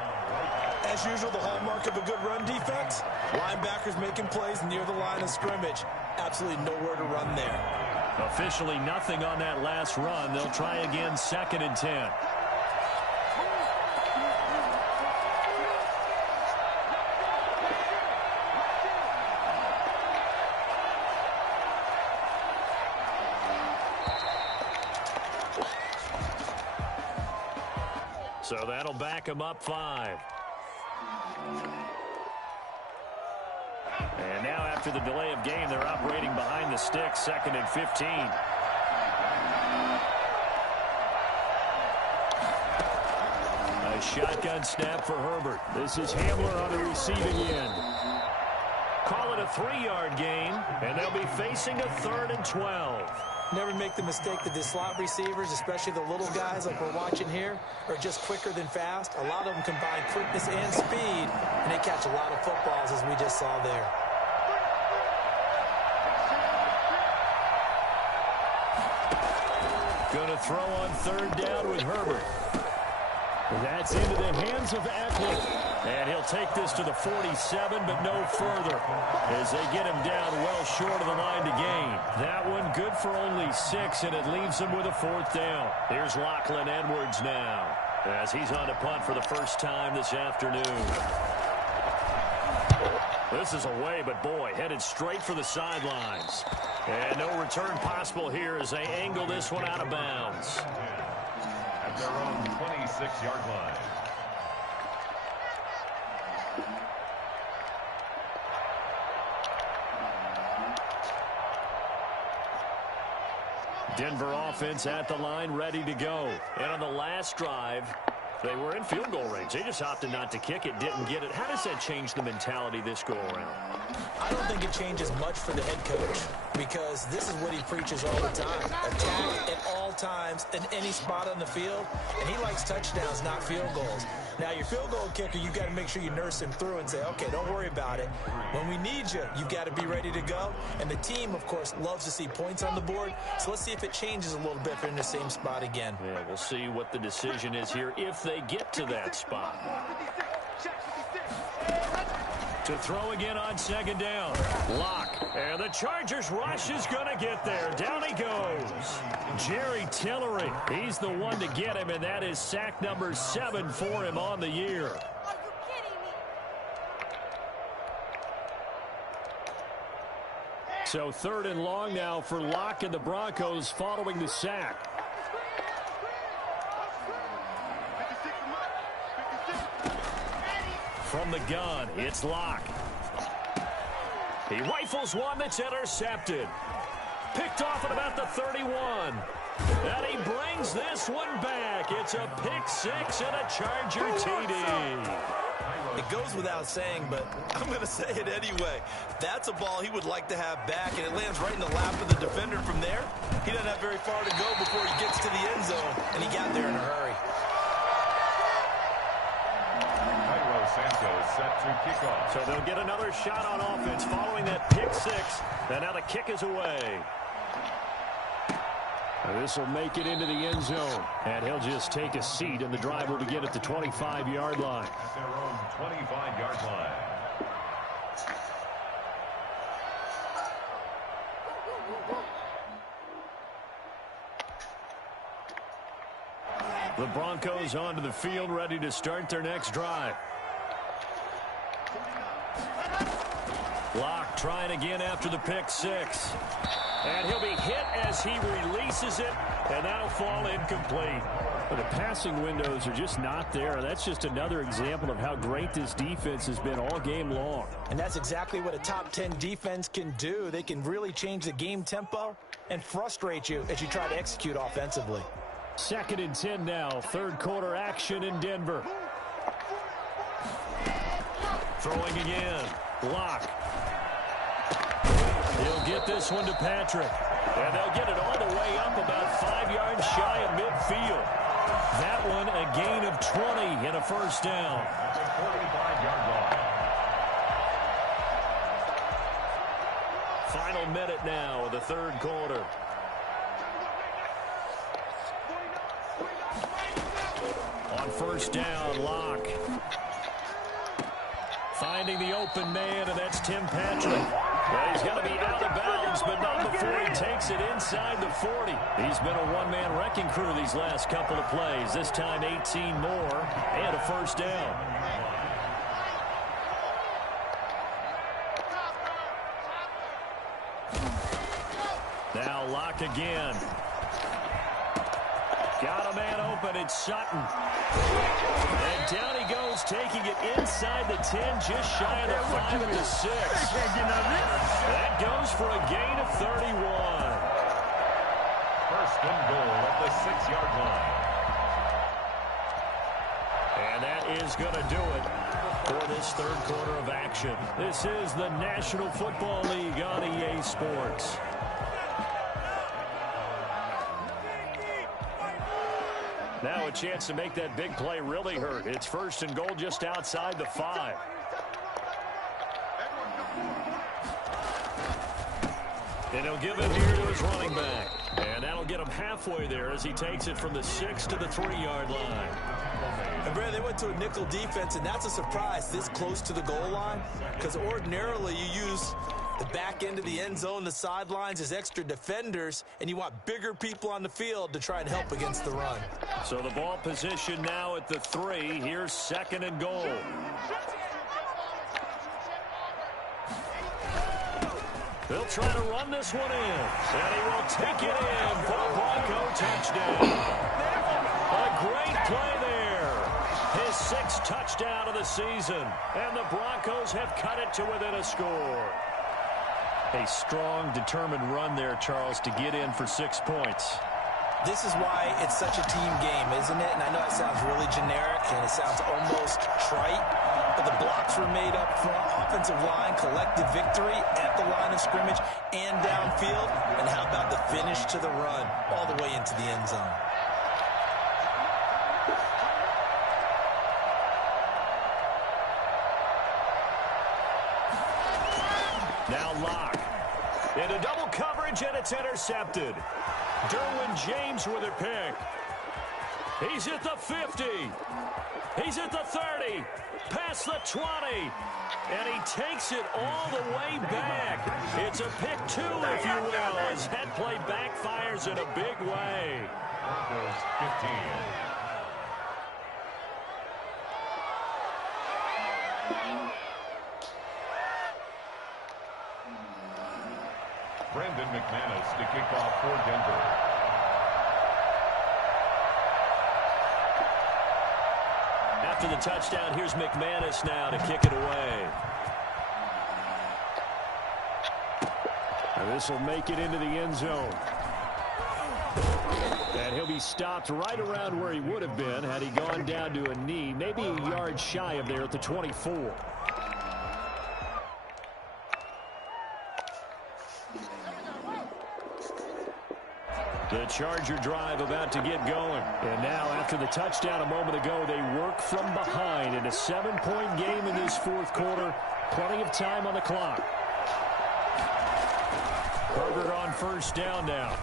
As usual, the hallmark of a good run defense, linebackers making plays near the line of scrimmage. Absolutely nowhere to run there. Officially nothing on that last run. They'll try again, 2nd and 10. So that'll back him up 5. And now after the delay of game, they're operating behind the sticks, 2nd and 15. A shotgun snap for Herbert. This is Hamler on the receiving end. Call it a 3-yard gain, and they'll be facing a 3rd and 12. Never make the mistake that the slot receivers, especially the little guys like we're watching here, are just quicker than fast. A lot of them combine quickness and speed, and they catch a lot of footballs, as we just saw there. Going to throw on 3rd down with Herbert. That's into the hands of Eckler. And he'll take this to the 47, but no further, as they get him down well short of the line to gain. That one good for only 6, and it leaves him with a 4th down. Here's Lachlan Edwards now, as he's on to punt for the first time this afternoon. This is away, but boy, headed straight for the sidelines. And no return possible here as they angle this one out of bounds. At their own 26-yard line. Denver offense at the line, ready to go. And on the last drive, they were in field goal range. They just opted not to kick it, didn't get it. How does that change the mentality this go around? I don't think it changes much for the head coach. because this is what he preaches all the time. Attack at all times in any spot on the field, and he likes touchdowns, not field goals. Now, your field goal kicker, you've got to make sure you nurse him through and say, okay, don't worry about it. When we need you, you've got to be ready to go. And the team, of course, loves to see points on the board. So let's see if it changes a little bit if they're in the same spot again. Yeah, we'll see what the decision is here if they get to that spot. To throw again on second down. Lock. And the Chargers rush is going to get there. Down he goes. Jerry Tillery. He's the one to get him, and that is sack number 7 for him on the year. Are you kidding me? So 3rd and long now for Lock and the Broncos following the sack. From the gun, it's Lock. He rifles one that's intercepted. Picked off at about the 31. And he brings this one back. It's a pick 6 and a Charger TD. It goes without saying, but I'm going to say it anyway. That's a ball he would like to have back, and it lands right in the lap of the defender from there. He doesn't have very far to go before he gets to the end zone, and he got there in a hurry. Set to kick off. So they'll get another shot on offense following that pick 6. And now the kick is away. This will make it into the end zone. And he'll just take a seat, and the drive will begin at the 25-yard line. At their own 25-yard line. The Broncos onto the field, ready to start their next drive. Lock trying again after the pick 6. And he'll be hit as he releases it, and that'll fall incomplete. But the passing windows are just not there. That's just another example of how great this defense has been all game long. And that's exactly what a top 10 defense can do. They can really change the game tempo and frustrate you as you try to execute offensively. 2nd and 10 now. 3rd quarter action in Denver. Throwing again. Lock. He'll get this one to Patrick. And they'll get it all the way up about 5 yards shy of midfield. That one a gain of 20 and a first down. 45-yard line. Final minute now of the 3rd quarter. On first down, Lock. Finding the open man, and that's Tim Patrick. Well, he's going to be out of bounds, but not before he takes it inside the 40. He's been a one-man wrecking crew these last couple of plays. This time 18 more and a first down. Now Lock again. Got a man open. It's Sutton. And down he goes, taking it inside the 10, just shy of the 5 and the 6. That goes for a gain of 31. First and goal at the 6-yard line. And that is going to do it for this 3rd quarter of action. This is the National Football League on EA Sports. Now a chance to make that big play really hurt. It's 1st and goal just outside the 5. And he'll give it here to his running back. And that'll get him halfway there as he takes it from the 6 to the 3-yard line. And Brad, they went to a nickel defense, and that's a surprise this close to the goal line, because ordinarily you use the back end of the end zone, the sidelines as extra defenders, and you want bigger people on the field to try and help against the run. So the ball position now at the 3. Here's 2nd and goal. They'll try to run this one in, and he will take it in for a Bronco touchdown. A great play there. His 6th touchdown of the season, and the Broncos have cut it to within a score. A strong, determined run there, Charles, to get in for 6 points. This is why it's such a team game, isn't it? And I know it sounds really generic and it sounds almost trite, but the blocks were made up front, offensive line, collective victory at the line of scrimmage and downfield. And how about the finish to the run all the way into the end zone? Now Locke. Into double coverage, and it's intercepted. Derwin James with a pick. He's at the 50. He's at the 30. Past the 20. And he takes it all the way back. It's a pick two, if you will, as head play backfires in a big way. Broncos 15. Brendan McManus to kick off for Denver. After the touchdown, here's McManus now to kick it away. And this will make it into the end zone. And he'll be stopped right around where he would have been had he gone down to a knee, maybe a yard shy of there at the 24. The Charger drive about to get going. And now, after the touchdown a moment ago, they work from behind in a 7-point game in this fourth quarter. Plenty of time on the clock. Herbert on first down now.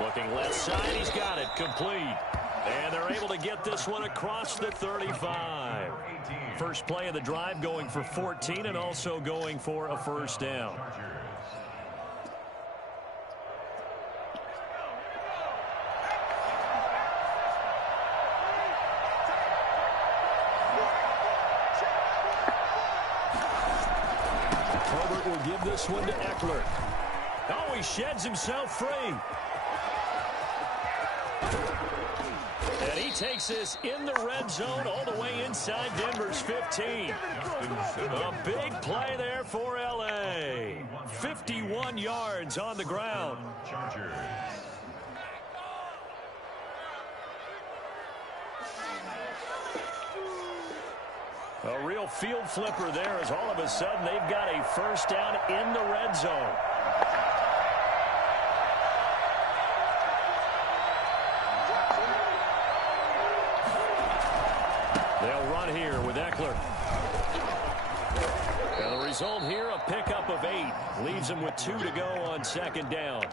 Looking left side, he's got it, complete. And they're able to get this one across the 35. First play of the drive going for 14 and also going for a first down. Herbert will give this one to Eckler. Oh, he sheds himself free. And he takes this in the red zone all the way inside Denver's 15. A big play there for L.A. 51 yards on the ground. Chargers. A real field flipper there as all of a sudden they've got a first down in the red zone. They'll run here with Eckler. And the result here, a pickup of 8. Leaves them with 2 to go on second down.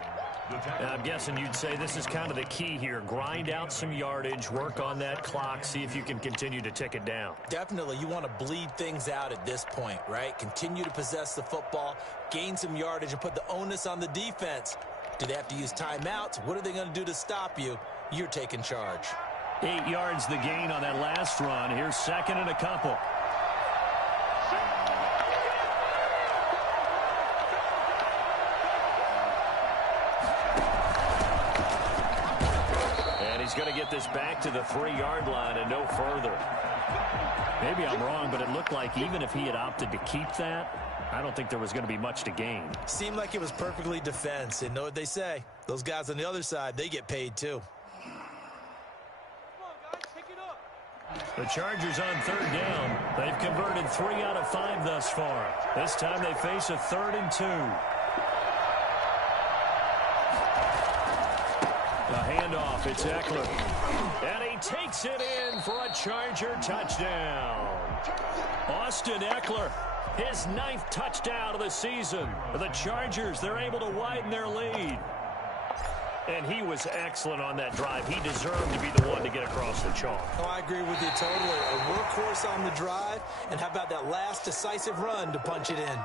And I'm guessing you'd say this is kind of the key here. Grind out some yardage, work on that clock, see if you can continue to tick it down. Definitely, you want to bleed things out at this point, right? Continue to possess the football, gain some yardage, and put the onus on the defense. Do they have to use timeouts? What are they going to do to stop you? You're taking charge. 8 yards the gain on that last run. Here's second and a couple. And he's going to get this back to the 3-yard line and no further. Maybe I'm wrong, but it looked like even if he had opted to keep that, I don't think there was going to be much to gain. Seemed like it was perfectly defense. And know what they say? Those guys on the other side, they get paid too. The Chargers on third down. They've converted 3 out of 5 thus far. This time they face a 3rd and 2. A handoff. It's Eckler. And he takes it in for a Charger touchdown. Austin Eckler, his 9th touchdown of the season. The Chargers, they're able to widen their lead. And he was excellent on that drive. He deserved to be the one to get across the chalk. Oh, I agree with you totally. A workhorse on the drive. And how about that last decisive run to punch it in?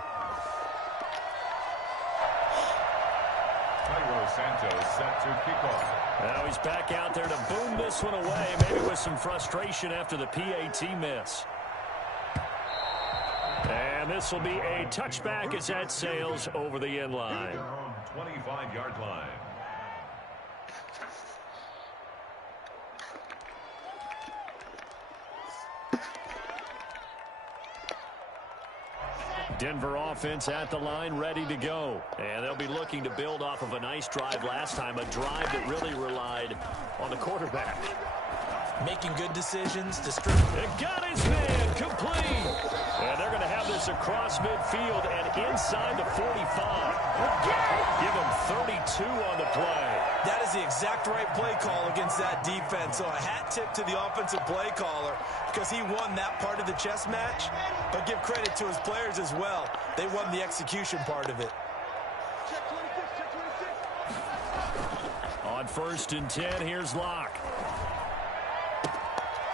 Cairo Santos set to kick off. Now he's back out there to boom this one away, maybe with some frustration after the PAT miss. And this will be a touchback as that sails over the end line. 25-yard line. Denver offense at the line, ready to go. And they'll be looking to build off of a nice drive last time, a drive that really relied on the quarterback. Making good decisions, distributing. It got his man, complete. And they're going to have this across midfield and inside the 45. Give him 32 on the play. That is the exact right play call against that defense. So a hat tip to the offensive play caller because he won that part of the chess match. But give credit to his players as well. They won the execution part of it. On 1st and 10, here's Locke.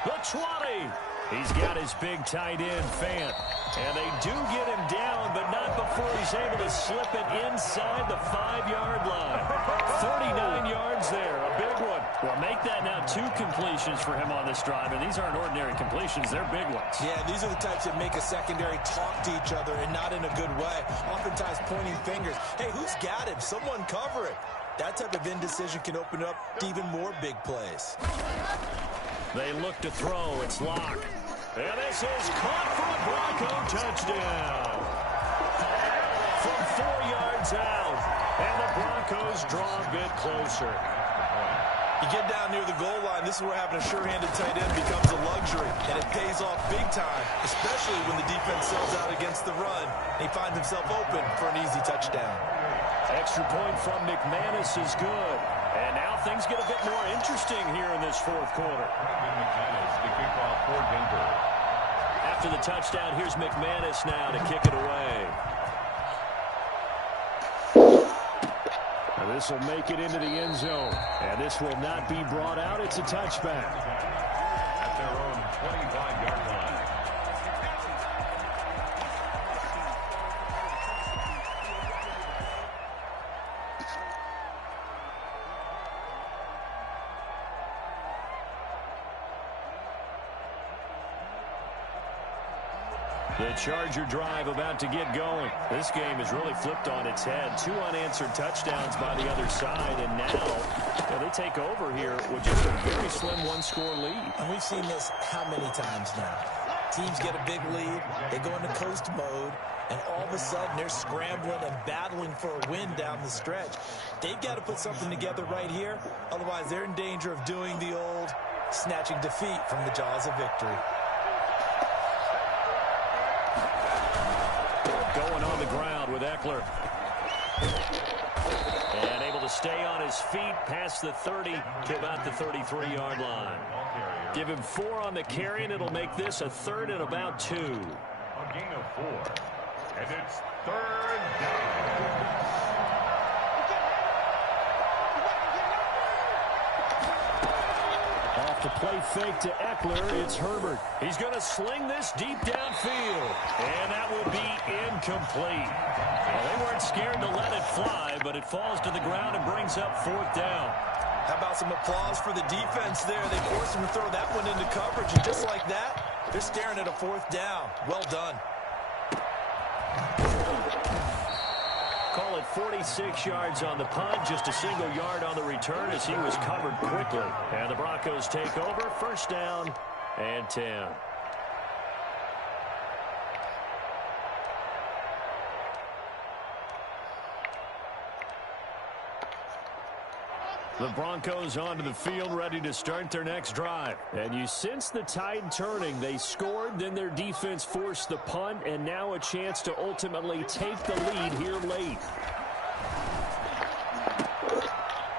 The 20. He's got his big tight end, Fant. And they do get him down, but not before he's able to slip it inside the 5-yard line. 39 yards there, a big one. Well, make that now 2 completions for him on this drive, and these aren't ordinary completions. They're big ones. Yeah, these are the types that make a secondary talk to each other and not in a good way. Oftentimes pointing fingers. Hey, who's got him? Someone cover it. That type of indecision can open up to even more big plays. They look to throw. It's Locke. And this is caught for a Bronco touchdown. From 4 yards out. And the Broncos draw a bit closer. You get down near the goal line, this is where having a sure-handed tight end becomes a luxury. And it pays off big time, especially when the defense sells out against the run. And he finds himself open for an easy touchdown. Extra point from McManus is good. And now things get a bit more interesting here in this 4th quarter. McManus to kick off for Denver. After the touchdown, here's McManus now to kick it away. And this will make it into the end zone. And this will not be brought out. It's a touchback. At their own 25-yard line. The Charger drive about to get going. This game has really flipped on its head. 2 unanswered touchdowns by the other side, and now they take over here with just a very slim 1-score lead. And we've seen this how many times now? Teams get a big lead, they go into coast mode, and all of a sudden they're scrambling and battling for a win down the stretch. They've got to put something together right here, otherwise they're in danger of doing the old snatching defeat from the jaws of victory. Going on the ground with Eckler. And able to stay on his feet past the 30 to about the 33-yard line. Give him 4 on the carry, and it'll make this a 3rd and about 2. A gain of 4. And it's 3rd down. Off the play fake to Eckler, it's Herbert. He's going to sling this deep downfield, and that will be incomplete. Well, they weren't scared to let it fly, but it falls to the ground and brings up 4th down. How about some applause for the defense there? They forced him to throw that one into coverage, and just like that, they're staring at a 4th down. Well done. Call it 46 yards on the punt, just a single yard on the return as he was covered quickly. And the Broncos take over, 1st down and 10. The Broncos onto the field, ready to start their next drive. And you sense the tide turning. They scored, then their defense forced the punt, and now a chance to ultimately take the lead here late.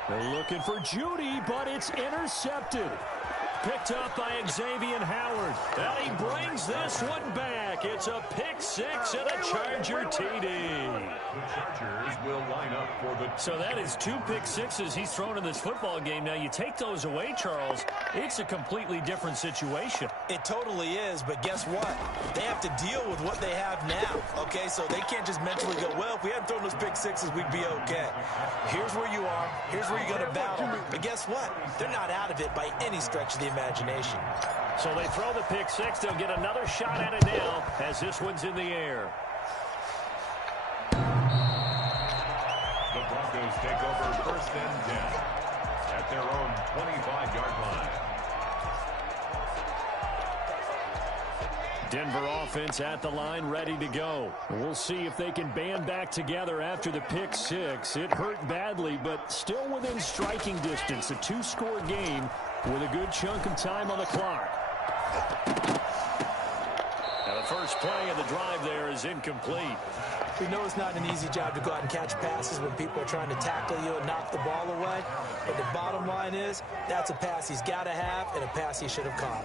They're looking for Judy, but it's intercepted. Picked up by Xavier Howard. And he brings this one back. It's a pick 6 and a Charger TD. The Chargers will line up for the... So that is 2 pick 6s he's thrown in this football game. Now you take those away, Charles, it's a completely different situation. It totally is, but guess what? They have to deal with what they have now, okay? So they can't just mentally go, well, if we hadn't thrown those pick 6s, we'd be okay. Here's where you are. Here's where you're going to battle. But guess what? They're not out of it by any stretch of the imagination. So they throw the pick 6. They'll get another shot at it now as this one's in the air. The Broncos take over 1st and 10 at their own 25-yard line. Denver offense at the line, ready to go. We'll see if they can band back together after the pick six. It hurt badly, but still within striking distance. A two-score game with a good chunk of time on the clock. Now the first play of the drive there is incomplete. We know it's not an easy job to go out and catch passes when people are trying to tackle you and knock the ball away. But the bottom line is, that's a pass he's got to have and a pass he should have caught.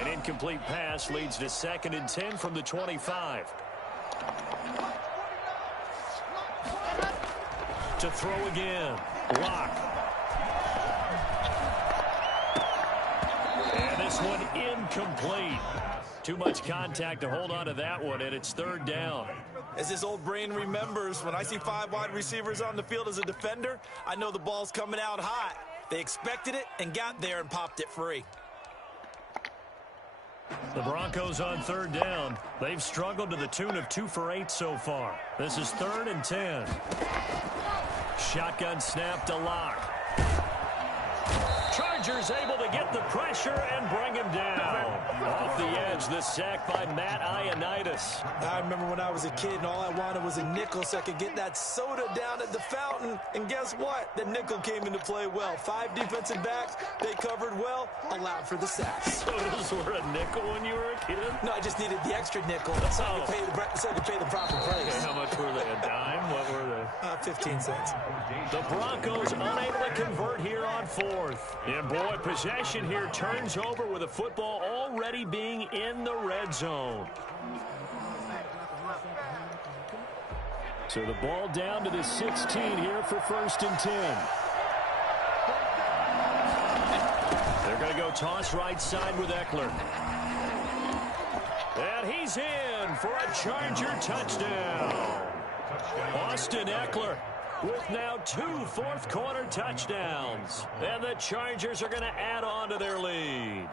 An incomplete pass leads to 2nd and 10 from the 25. To throw again. Lock. And this one incomplete. Too much contact to hold on to that one, and it's 3rd down. As his old brain remembers, when I see 5 wide receivers on the field as a defender, I know the ball's coming out hot. They expected it and got there and popped it free. The Broncos on 3rd down. They've struggled to the tune of 2 for 8 so far. This is 3rd and 10. Shotgun snap to Lock. Chargers able to get the pressure and bring him down. Off the edge, the sack by Matt Ioannidis. I remember when I was a kid and all I wanted was a nickel so I could get that soda down at the fountain. And guess what? The nickel came into play well. 5 defensive backs, they covered well, allowed for the sacks. Sodas were a nickel when you were a kid? No, I just needed the extra nickel so I could pay the proper price. Okay, how much were they? A dime? What were they? 15 cents. The Broncos unable to convert here on 4th. And boy, possession here turns over with the football already being in the red zone. So the ball down to the 16 here for 1st and 10. They're going to go toss right side with Eckler. And he's in for a Charger touchdown. Austin Eckler with now 2 fourth-quarter touchdowns. And the Chargers are going to add on to their lead.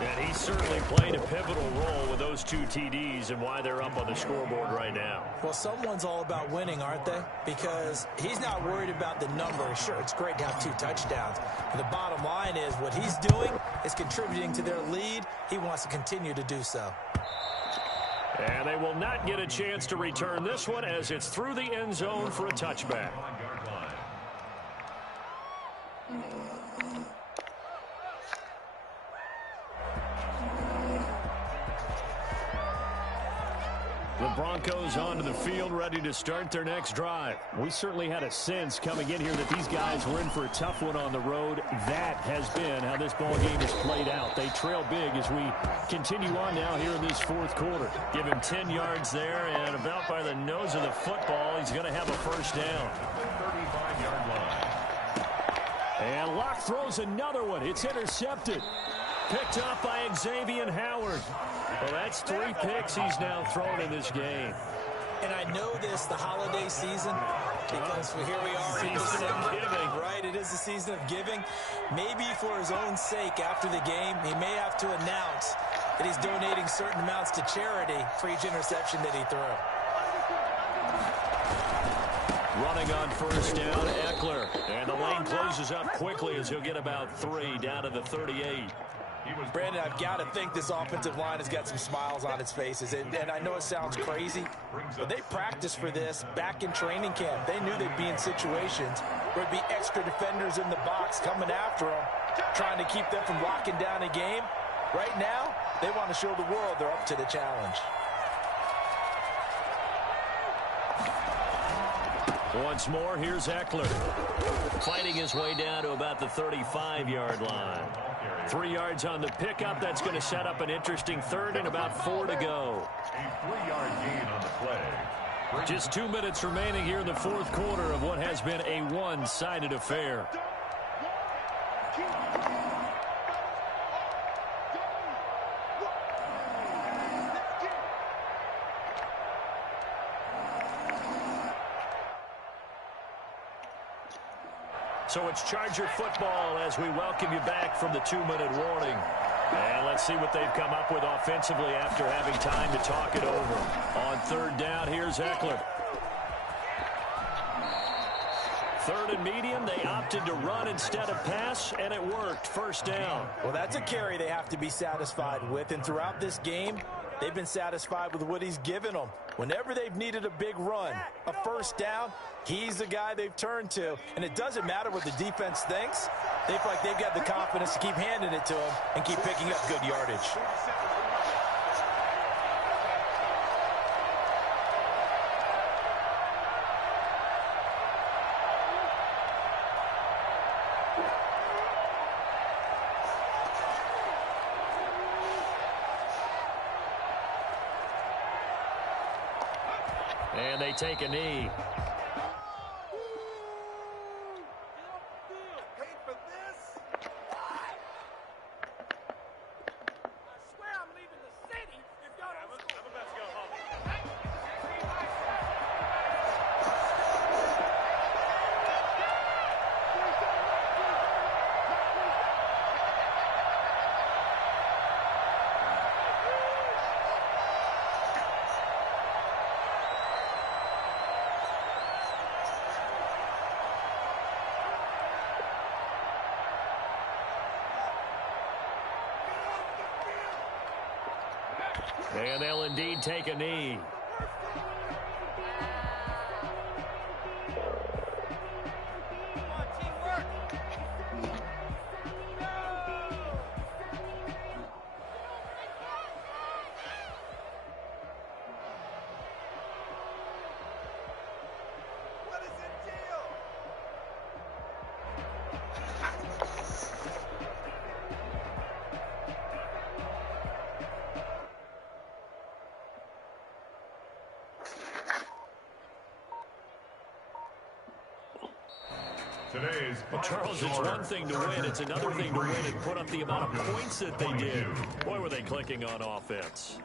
And he certainly played a pivotal role with those 2 TDs and why they're up on the scoreboard right now. Well, someone's all about winning, aren't they? Because he's not worried about the number. Sure, it's great to have 2 touchdowns. But the bottom line is what he's doing is contributing to their lead. He wants to continue to do so. And they will not get a chance to return this one as it's through the end zone for a touchback. The Broncos onto the field, ready to start their next drive. We certainly had a sense coming in here that these guys were in for a tough one on the road. That has been how this ball game has played out. They trail big as we continue on now here in this 4th quarter. Give him 10 yards there, and about by the nose of the football, he's going to have a 1st down. 35-yard line. And Locke throws another one. It's intercepted. Picked up by Xavier Howard. Well, that's 3 picks he's now thrown in this game. And I know this, the holiday season, because here we are in December, right? It is the season of giving. Maybe for his own sake after the game, he may have to announce that he's donating certain amounts to charity for each interception that he threw. Running on 1st down, Eckler. And the lane closes up quickly as he'll get about 3 down to the 38. Brandon, I've got to think this offensive line has got some smiles on its faces. And I know it sounds crazy, but they practiced for this back in training camp. They knew they'd be in situations where there'd be extra defenders in the box coming after them, trying to keep them from locking down a game. Right now, they want to show the world they're up to the challenge. Once more, here's Eckler. Fighting his way down to about the 35-yard line. 3 yards on the pickup. That's going to set up an interesting 3rd and about 4 to go. A 3-yard gain on the play. Just 2 minutes remaining here in the 4th quarter of what has been a one-sided affair. So it's Charger football as we welcome you back from the 2-minute warning. And let's see what they've come up with offensively after having time to talk it over. On 3rd down, here's Eckler. Third and medium, they opted to run instead of pass, and it worked. First down. Well, that's a carry they have to be satisfied with, and throughout this game, they've been satisfied with what he's given them. Whenever they've needed a big run, a first down, he's the guy they've turned to. And it doesn't matter what the defense thinks. They feel like they've got the confidence to keep handing it to him and keep picking up good yardage. And they take a knee. And they'll indeed take a knee. Well, Charles, it's one thing to win. It's another thing to win and put up the amount of points that they did. Boy, were they clicking on offense.